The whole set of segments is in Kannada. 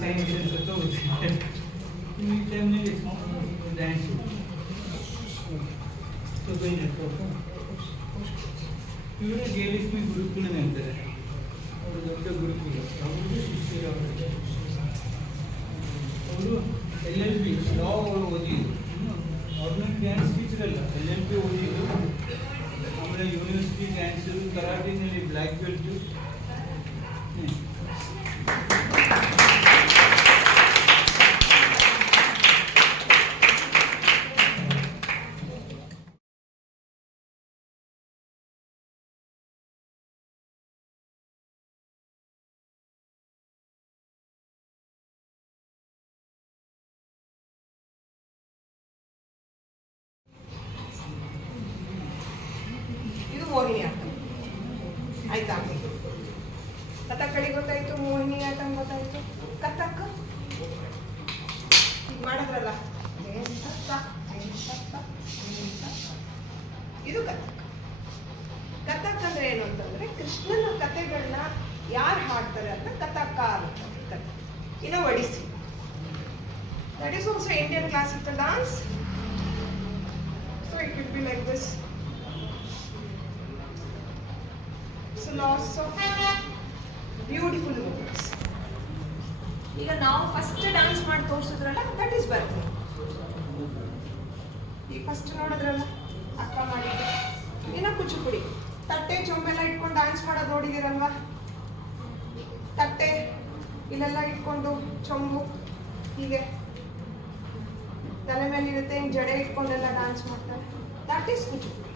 ಸೈನ್ಸ್ ತಗೋತೀನಿ ಈ ಟೈಮ್ನಲ್ಲಿ ಡ್ಯಾನ್ಸು ಇವರು ಜಯಲಕ್ಷ್ಮಿ ಗುರುಕುಲನೇ ಅಂತಾರೆ. ಅವರು ದೊಡ್ಡ ಗುರುಕುಲ, ಅವರು ಶಿಷ್ಯರು. ಅವರು LLB ಲಾ ಅವರು ಓದಿದ್ರು. ಅವ್ರನ್ನ ಡ್ಯಾನ್ಸ್ ಟೀಚರ್ ಅಲ್ಲ, LLB ಓದಿದ್ರು. ಆಮೇಲೆ ಯೂನಿವರ್ಸಿಟಿ ಡ್ಯಾನ್ಸು, ಕರಾಟೆನಲ್ಲಿ ಬ್ಲ್ಯಾಕ್ ಬೆಲ್ಟು. ಮೋಹಿನಿ ಆಟ ಆಯ್ತಾ? ಕಥಕ್ಕಳಿ ಗೊತ್ತಾಯ್ತು, ಮೋಹಿನಿ ಆಟ ಗೊತ್ತಾಯ್ತು. ಕಥಕ್ ಮಾಡಿದ್ರಲ್ಲ, ಇದು ಕಥಕ್. ಕಥಕ್ ಅಂದ್ರೆ ಏನು ಅಂತಂದ್ರೆ ಕೃಷ್ಣನ ಕಥೆಗಳನ್ನ ಯಾರು ಹಾಡ್ತಾರೆ ಅಂತ ಕಥಕಾರ ಕಥಕ್. ಇನ್ನು Odissi, that is also Indian classical dance. So it will be like this. Lots of beautiful movements. ಈಗ ನಾವು ಫಸ್ಟ್ ಡ್ಯಾನ್ಸ್ ಮಾಡಿ ತೋರಿಸಿದ್ರಲ್ಲ, ದಟ್ ಈಸ್ ಭರತನಾಟ್ಯ. ಈಗ ಫಸ್ಟ್ ನೋಡಿದ್ರಲ್ಲ ಅಕ್ಕ ಮಾಡಿದ್ದು. ಇನ್ನು ಕುಚಿಪುಡಿ, ತಟ್ಟೆ ಚೊಂಬೆಲ್ಲ ಇಟ್ಕೊಂಡು ಡ್ಯಾನ್ಸ್ ಮಾಡೋದು ನೋಡಿದಿರಲ್ವಾ? ತಟ್ಟೆ ಇಲ್ಲೆಲ್ಲ ಇಟ್ಕೊಂಡು ಚೊಂಬು ಹೀಗೆ ತಲೆ ಮೇಲೆ ಇರುತ್ತೆ, ಹಿಂಗೆ ಜಡೆ ಇಟ್ಕೊಂಡೆಲ್ಲ ಡ್ಯಾನ್ಸ್ ಮಾಡ್ತಾರೆ. That is Kuchipudi.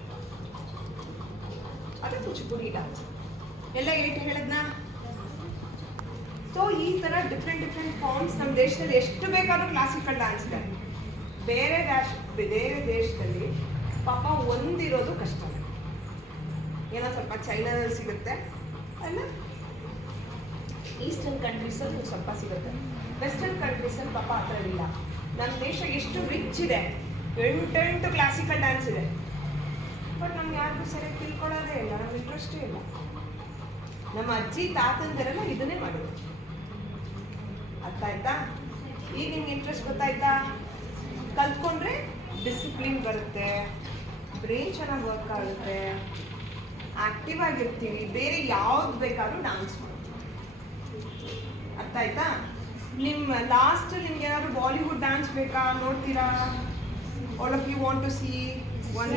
ಅದೇ ಕುಚಿಪುಡಿ ಡ್ಯಾನ್ಸ್. ಎಲ್ಲ ಏಟು ಹೇಳಿದ್ನಾ? ಸೊ ಈ ಥರ ಡಿಫ್ರೆಂಟ್ ಫಾರ್ಮ್ಸ್ ನಮ್ಮ ದೇಶದಲ್ಲಿ ಎಷ್ಟು ಬೇಕಾದ್ರೂ ಕ್ಲಾಸಿಕಲ್ ಡ್ಯಾನ್ಸ್ ಇದೆ. ಬೇರೆ ದೇಶದಲ್ಲಿ ಪಾಪ ಒಂದಿರೋದು ಕಷ್ಟ. ಏನೋ ಸ್ವಲ್ಪ ಚೈನಾದಲ್ಲಿ ಸಿಗುತ್ತೆ, ಅಲ್ಲ ಈಸ್ಟರ್ನ್ ಕಂಟ್ರೀಸಲ್ಲಿ ಸ್ವಲ್ಪ ಸಿಗುತ್ತೆ. ವೆಸ್ಟರ್ನ್ ಕಂಟ್ರೀಸಲ್ಲಿ ಪಾಪ ಆ ಥರ ಇಲ್ಲ. ನಮ್ಮ ದೇಶ ಎಷ್ಟು ರಿಚ್ ಇದೆ, 8 ಕ್ಲಾಸಿಕಲ್ ಡ್ಯಾನ್ಸ್ ಇದೆ. ಬಟ್ ನಮ್ಗೆ ಯಾರಿಗೂ ಸರಿಯಾಗಿ ತಿಳ್ಕೊಳ್ಳೋದೇ ಇಲ್ಲ, ನಮ್ಗೆ ಇಂಟ್ರೆಸ್ಟೇ ಇಲ್ಲ. ನಮ್ಮ ಅಜ್ಜಿ ತಾತಂದಿರೆಲ್ಲ ಇದನ್ನೇ ಮಾಡೋದು. ಅರ್ಥ ಆಯ್ತಾ? ಈಗ ನಿಮ್ಗೆ ಇಂಟ್ರೆಸ್ಟ್ ಗೊತ್ತಾಯ್ತಾ? ಕಲ್ತ್ಕೊಂಡ್ರೆ ಡಿಸಿಪ್ಲಿನ್ ಬರುತ್ತೆ, ಬ್ರೈನ್ ಚೆನ್ನಾಗಿ ವರ್ಕ್ ಆಗುತ್ತೆ, ಆಕ್ಟಿವ್ ಆಗಿರ್ತೀವಿ, ಬೇರೆ ಯಾವ್ದು ಬೇಕಾದ್ರೂ ಡಾನ್ಸ್ ಮಾಡ್ತೀವಿ. ಅರ್ಥ ಆಯ್ತಾ? ನಿಮ್ಮ ಲಾಸ್ಟ್ ನಿಮ್ಗೆ ಏನಾದ್ರು ಬಾಲಿವುಡ್ ಡ್ಯಾನ್ಸ್ ಬೇಕಾ? ನೋಡ್ತೀರಾ? All of you want to see one?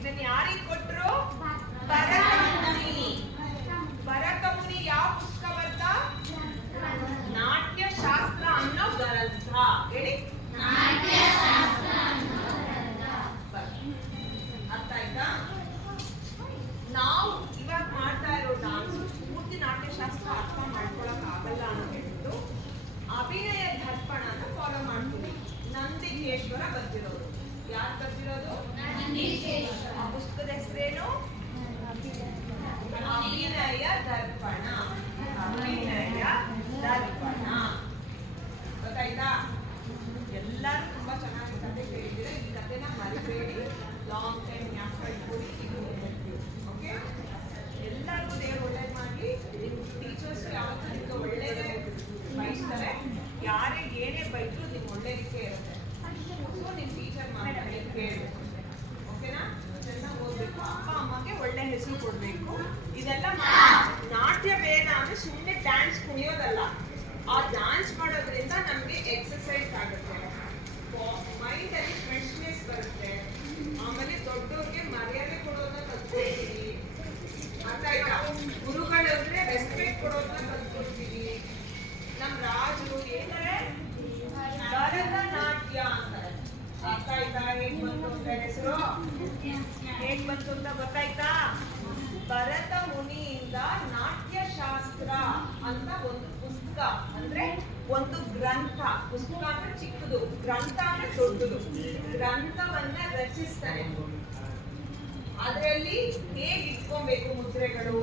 ಇದನ್ನ ಯಾರಿಗೆ ಕೊಟ್ರು? ಭರತಮುನಿ ಯಾವ ಪುಸ್ತಕ ಬರ್ತ? ನಾಟ್ಯಶಾಸ್ತ್ರ ಅನ್ನೋ ಗ್ರಂಥ. ಹೇಳಿ, ಅರ್ಥ ಆಯ್ತಾ? ನಾವು ಇವಾಗ ಮಾಡ್ತಾ ಇರೋ ಡಾನ್ಸ್ ಪೂರ್ತಿ ನಾಟ್ಯಶಾಸ್ತ್ರ ಅರ್ಥ ಮಾಡ್ಕೊಳಕ್ ಆಗಲ್ಲ ಅಂತ ಹೇಳ್ಬಿಟ್ಟು ಅಭಿನಯ ದರ್ಪಣನ ಫಾಲೋ ಮಾಡ್ತೀವಿ. ನಂದಿಕೇಶ್ವರ ಬರ್ತಿರೋದು. ಯಾರು ಬರ್ತಿರೋದು? ಆ ಪುಸ್ತಕದ ಹೆಸರೇನು? ಅಭಿನಯ ದರ್ಪಣ. ಅಭಿನಯ ದರ್ಪಣ. ಕುಣಿಯೋದಲ್ಲ. ಆ ಡಾನ್ಸ್ ಮಾಡೋದ್ರಿಂದ ನಮ್ಗೆ ಎಕ್ಸರ್ಸೈಸ್ ಆಗುತ್ತೆ, ಮೈಂಡ್ ಅಲ್ಲಿ ಫ್ರೆಶ್ನೆಸ್ ಬರುತ್ತೆ. ಆಮೇಲೆ ದೊಡ್ಡವ್ರಿಗೆ ಮರ್ಯಾದೆ ಕೊಡೋದನ್ನ ಕಲ್ತ್ಕೊಳ್ತೀವಿ. ಅರ್ಥ ಆಯ್ತಾ? ಗುರುಗಳಂದ್ರೆ ರೆಸ್ಪೆಕ್ಟ್ ಕೊಡೋದನ್ನ ಕಲ್ತ್ಕೊಳ್ತೀವಿ. ನಮ್ ರಾಜರು ಏನಂದ್ರೆ ಭರತನಾಟ್ಯ ಅಂತಾರೆ. ಅರ್ಥ ಆಯ್ತಾ? ಹೇಗ್ ಬಂತು ಅಂತ ಹೆಸರು, ಹೇಗ್ ಬಂತು ಅಂತ ಗೊತ್ತಾಯ್ತಾ? ಭರತ ಮುನಿಯಿಂದ ನಾಟ್ಯಶಾಸ್ತ್ರ ಅಂತ ಒಂದು ಪುಸ್ತಕ, ಅಂದ್ರೆ ಒಂದು ಗ್ರಂಥ. ಪುಸ್ತಕ ಅಂದ್ರೆ ಚಿಕ್ಕದು, ಗ್ರಂಥ ಅಂದ್ರೆ ದೊಡ್ಡದು. ಗ್ರಂಥವನ್ನ ರಚಿಸ್ತಾನೆ. ಅದರಲ್ಲಿ ಹೇಗೆ ಇಟ್ಕೊಬೇಕು ಮುದ್ರೆಗಳು,